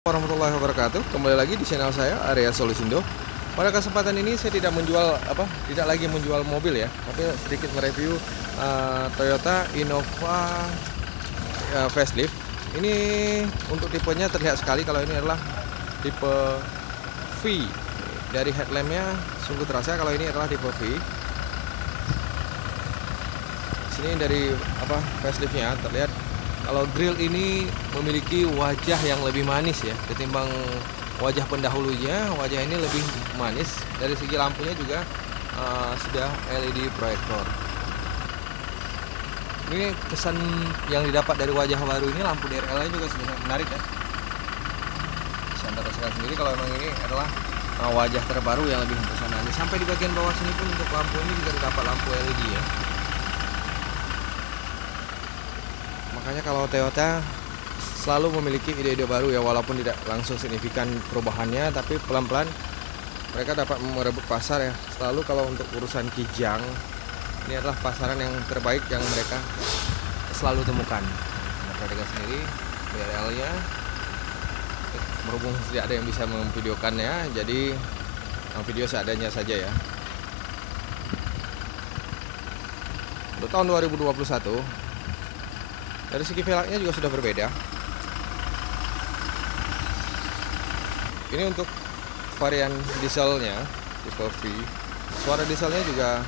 Warahmatullahi wabarakatuh. Kembali lagi di channel saya Area Solusindo. Pada kesempatan ini saya tidak lagi menjual mobil ya, tapi sedikit mereview Toyota Innova facelift. Ini untuk tipenya terlihat sekali kalau ini adalah tipe V. Dari headlampnya sungguh terasa kalau ini adalah tipe V. Sini dari faceliftnya terlihat kalau grill ini memiliki wajah yang lebih manis ya ketimbang wajah pendahulunya. Wajah ini lebih manis. Dari segi lampunya juga sudah LED proyektor. Ini kesan yang didapat dari wajah baru ini, lampu DRL-nya juga sudah menarik ya. Bisa Anda rasakan sendiri kalau memang ini adalah wajah terbaru yang lebih mempesona. Sampai di bagian bawah sini pun untuk lampu ini juga terdapat lampu LED ya. Makanya kalau Toyota selalu memiliki ide-ide baru ya, walaupun tidak langsung signifikan perubahannya, tapi pelan-pelan mereka dapat merebut pasar ya. Selalu kalau untuk urusan kijang, ini adalah pasaran yang terbaik yang mereka selalu temukan. Anda perhatikan sendiri BRL-nya, berhubung tidak ada yang bisa memvideokannya, jadi video seadanya saja ya. Untuk tahun 2021, dari segi velgnya juga sudah berbeda. Ini untuk varian dieselnya tipe V. Suara dieselnya juga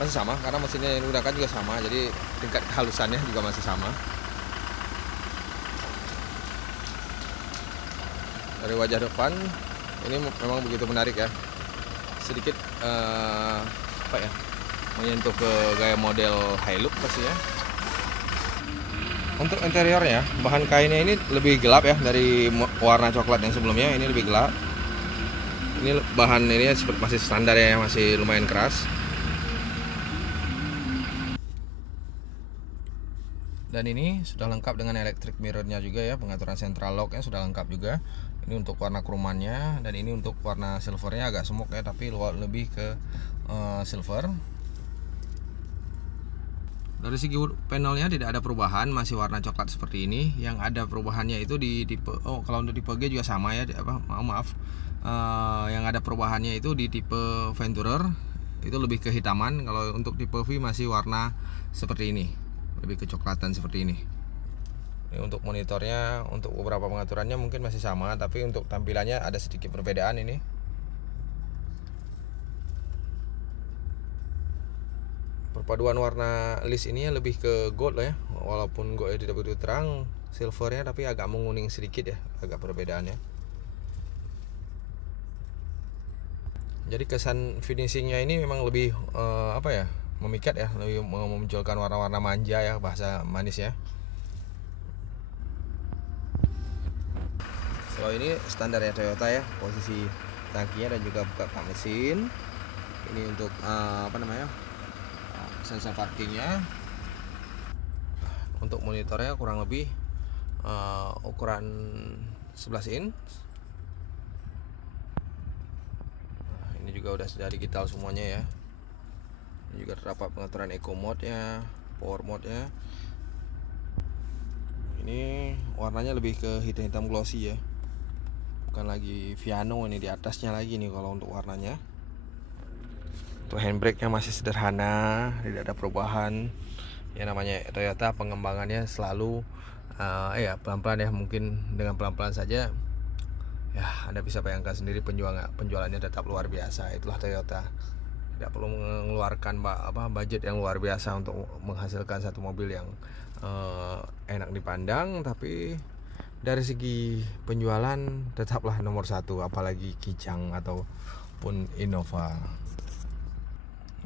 masih sama karena mesinnya yang digunakan juga sama, jadi tingkat kehalusannya juga masih sama. Dari wajah depan ini memang begitu menarik ya. Sedikit menyentuh ke gaya model Hilux pastinya. Untuk interiornya, bahan kainnya ini lebih gelap ya dari warna coklat yang sebelumnya. Ini lebih gelap. Ini bahan ini masih standar ya, masih lumayan keras. Dan ini sudah lengkap dengan electric mirrornya juga ya, pengaturan central locknya sudah lengkap juga. Ini untuk warna kromannya, dan ini untuk warna silvernya agak smoke ya, tapi lebih ke silver. Dari segi panelnya tidak ada perubahan, masih warna coklat seperti ini. Yang ada perubahannya itu di tipe kalau untuk tipe G juga sama ya, yang ada perubahannya itu di tipe Venturer itu lebih kehitaman. Kalau untuk tipe V masih warna seperti ini, lebih kecoklatan seperti ini. Ini untuk monitornya, untuk beberapa pengaturannya mungkin masih sama, tapi untuk tampilannya ada sedikit perbedaan ini. Perpaduan warna list ini lebih ke gold lah ya, walaupun goldnya tidak begitu terang, silvernya tapi agak menguning sedikit ya, agak perbedaannya. Jadi kesan finishingnya ini memang lebih memikat ya, lebih memunculkan warna-warna manja ya, bahasa manis ya. Kalau ini standar ya Toyota ya, posisi tangkinya dan juga buka mesin. Ini untuk sensor parkingnya. Untuk monitornya kurang lebih ukuran 11 in. Ini juga sudah digital semuanya ya. Ini juga terdapat pengaturan eco mode nya, power mode nya. Ini warnanya lebih ke hitam-hitam glossy ya, bukan lagi Viano ini di atasnya lagi nih kalau untuk warnanya. Untuk handbrake-nya masih sederhana, tidak ada perubahan. Ya namanya Toyota, pengembangannya selalu pelan-pelan ya, mungkin dengan pelan-pelan saja ya Anda bisa bayangkan sendiri penjualannya tetap luar biasa. Itulah Toyota. Tidak perlu mengeluarkan budget yang luar biasa untuk menghasilkan satu mobil yang enak dipandang, tapi dari segi penjualan tetaplah nomor satu, apalagi Kijang ataupun Innova.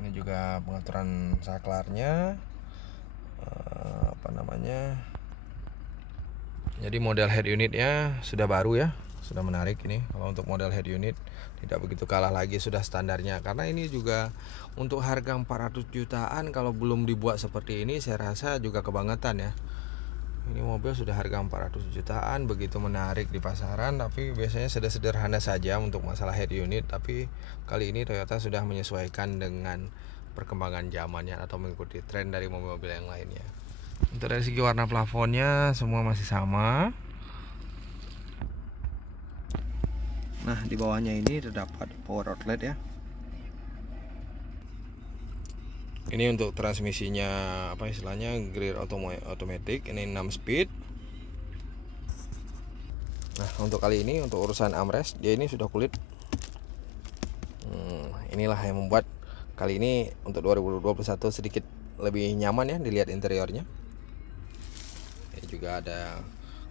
Ini juga pengaturan saklarnya, jadi model head unitnya sudah baru ya, sudah menarik ini. Kalau untuk model head unit tidak begitu kalah lagi, sudah standarnya. Karena ini juga untuk harga 400 jutaan, kalau belum dibuat seperti ini saya rasa juga kebangetan ya. Ini mobil sudah harga 400 jutaan, begitu menarik di pasaran, tapi biasanya sederhana saja untuk masalah head unit. Tapi kali ini Toyota sudah menyesuaikan dengan perkembangan zamannya atau mengikuti tren dari mobil-mobil yang lainnya. Untuk dari segi warna plafonnya semua masih sama. Nah, di bawahnya ini terdapat power outlet ya. Ini untuk transmisinya apa istilahnya, gear automatic, ini 6 speed. Nah, untuk kali ini untuk urusan armrest dia ini sudah kulit. Inilah yang membuat kali ini untuk 2021 sedikit lebih nyaman ya dilihat interiornya. Ini juga ada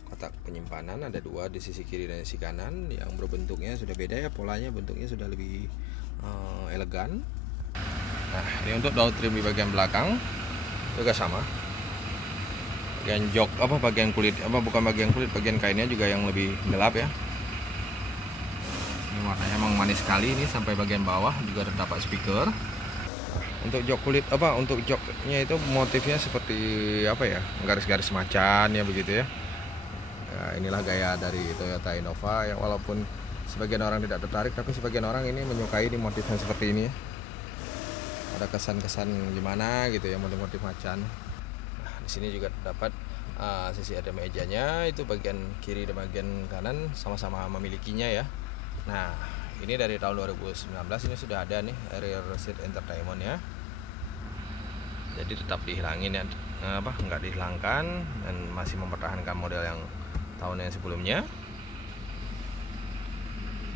kotak penyimpanan, ada 2 di sisi kiri dan sisi kanan yang berbentuknya sudah beda ya, polanya bentuknya sudah lebih elegan. Nah, ini untuk door trim di bagian belakang juga sama. Bagian jok bagian kulit bukan bagian kulit, bagian kainnya juga yang lebih gelap ya. Ini warnanya emang manis sekali, ini sampai bagian bawah juga terdapat speaker. Untuk jok kulit untuk joknya itu motifnya seperti garis-garis macan ya begitu ya. Nah, inilah gaya dari Toyota Innova yang walaupun sebagian orang tidak tertarik, tapi sebagian orang ini menyukai di motif yang seperti ini ya. Ada kesan-kesan gimana gitu ya, motif-motif macan. Nah, di sini juga terdapat sisi ada mejanya, itu bagian kiri dan bagian kanan sama-sama memilikinya ya. Nah, ini dari tahun 2019 ini sudah ada nih rear seat entertainment ya. Jadi tetap dihilangin ya, nggak dihilangkan dan masih mempertahankan model yang tahun yang sebelumnya.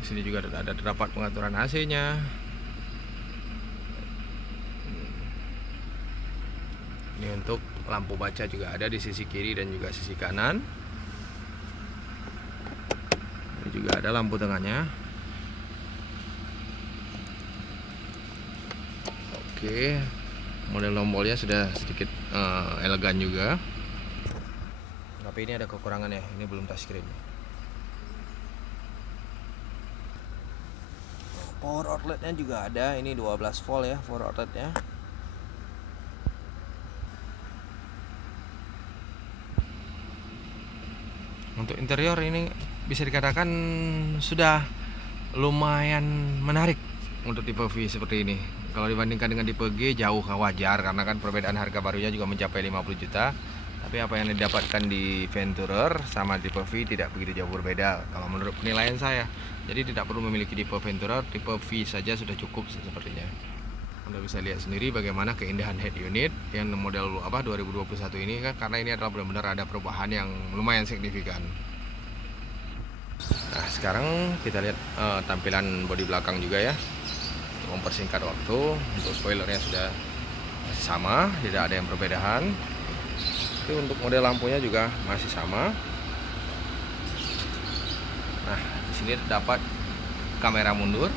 Di sini juga ada terdapat pengaturan AC-nya. Ini untuk lampu baca juga ada di sisi kiri dan juga sisi kanan. Ini juga ada lampu tengahnya. Oke, model tombolnya sudah sedikit elegan juga. Tapi ini ada kekurangan ya, ini belum touchscreen. Power outletnya juga ada, ini 12 volt ya power outletnya. Untuk interior ini bisa dikatakan sudah lumayan menarik untuk tipe V seperti ini. Kalau dibandingkan dengan tipe G jauh wajar, karena kan perbedaan harga barunya juga mencapai 50 juta. Tapi apa yang didapatkan di Venturer sama tipe V tidak begitu jauh berbeda kalau menurut penilaian saya. Jadi tidak perlu memiliki tipe Venturer, tipe V saja sudah cukup sepertinya. Anda bisa lihat sendiri bagaimana keindahan head unit yang model 2021 ini kan, karena ini adalah benar-benar ada perubahan yang lumayan signifikan. Nah, sekarang kita lihat tampilan bodi belakang juga ya. Untuk mempersingkat waktu, untuk spoilernya sudah sama, tidak ada yang perbedaan. Itu untuk model lampunya juga masih sama. Nah, di sini terdapat kamera mundur.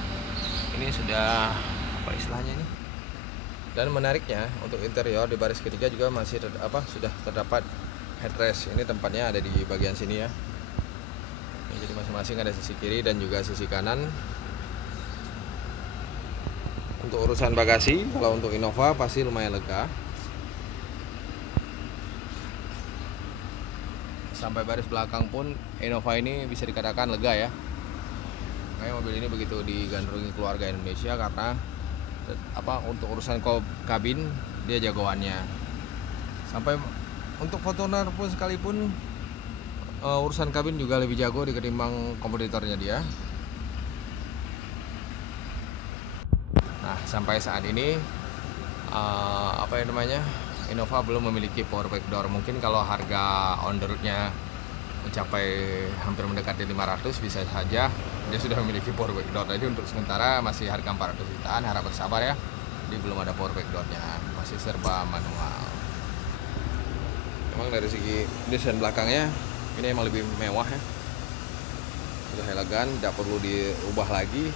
Ini sudah apa istilahnya ini? Dan menariknya untuk interior di baris ketiga juga masih sudah terdapat headrest. Ini tempatnya ada di bagian sini ya. Jadi masing-masing ada sisi kiri dan juga sisi kanan. Untuk urusan bagasi, kalau untuk Innova pasti lumayan lega. Sampai baris belakang pun Innova ini bisa dikatakan lega ya. Makanya mobil ini begitu digandrungi keluarga Indonesia karena untuk urusan kabin dia jagoannya. Sampai untuk Fortuner pun sekalipun urusan kabin juga lebih jago ketimbang kompetitornya dia. Nah, sampai saat ini Innova belum memiliki power back door. Mungkin kalau harga on the road-nya mencapai hampir mendekati 500 bisa saja dia sudah memiliki power back door. Jadi untuk sementara masih harga 400 jutaan, harap bersabar ya. Jadi belum ada power back door-nya, masih serba manual. Memang dari segi desain belakangnya ini emang lebih mewah ya. Sudah elegan, tidak perlu diubah lagi.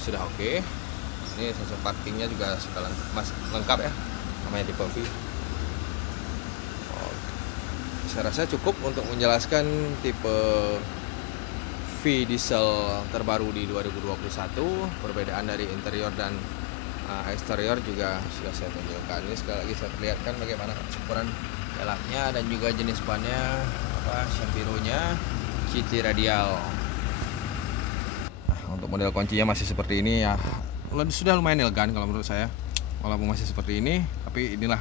Sudah oke. Ini sensor parkingnya juga sudah lengkap ya, namanya tipe V. Saya rasa cukup untuk menjelaskan tipe V diesel terbaru di 2021. Perbedaan dari interior dan eksterior juga sudah saya tunjukkan. Ini sekali lagi saya perlihatkan bagaimana ukuran velgnya dan juga jenis bannya, Shapiro-nya, CT radial. Nah, untuk model kuncinya masih seperti ini ya. Sudah lumayan elegan kalau menurut saya, walaupun masih seperti ini, tapi inilah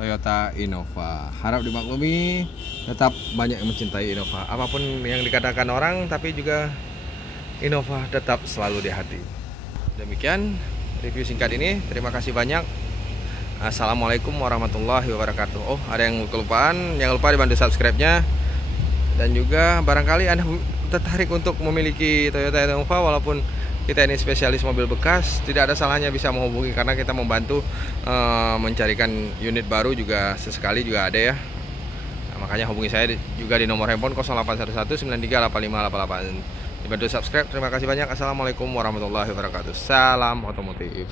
Toyota Innova. Harap dimaklumi, tetap banyak yang mencintai Innova. Apapun yang dikatakan orang, tapi juga Innova tetap selalu di hati. Demikian review singkat ini. Terima kasih banyak. Assalamualaikum warahmatullahi wabarakatuh. Oh, ada yang kelupaan, jangan lupa dibantu subscribe-nya. Dan juga barangkali Anda tertarik untuk memiliki Toyota Innova, walaupun kita ini spesialis mobil bekas, tidak ada salahnya bisa menghubungi, karena kita membantu mencarikan unit baru juga sesekali juga ada ya. Nah, makanya hubungi saya juga di nomor handphone 0811938588. Dibantu subscribe. Terima kasih banyak. Assalamualaikum warahmatullahi wabarakatuh. Salam otomotif.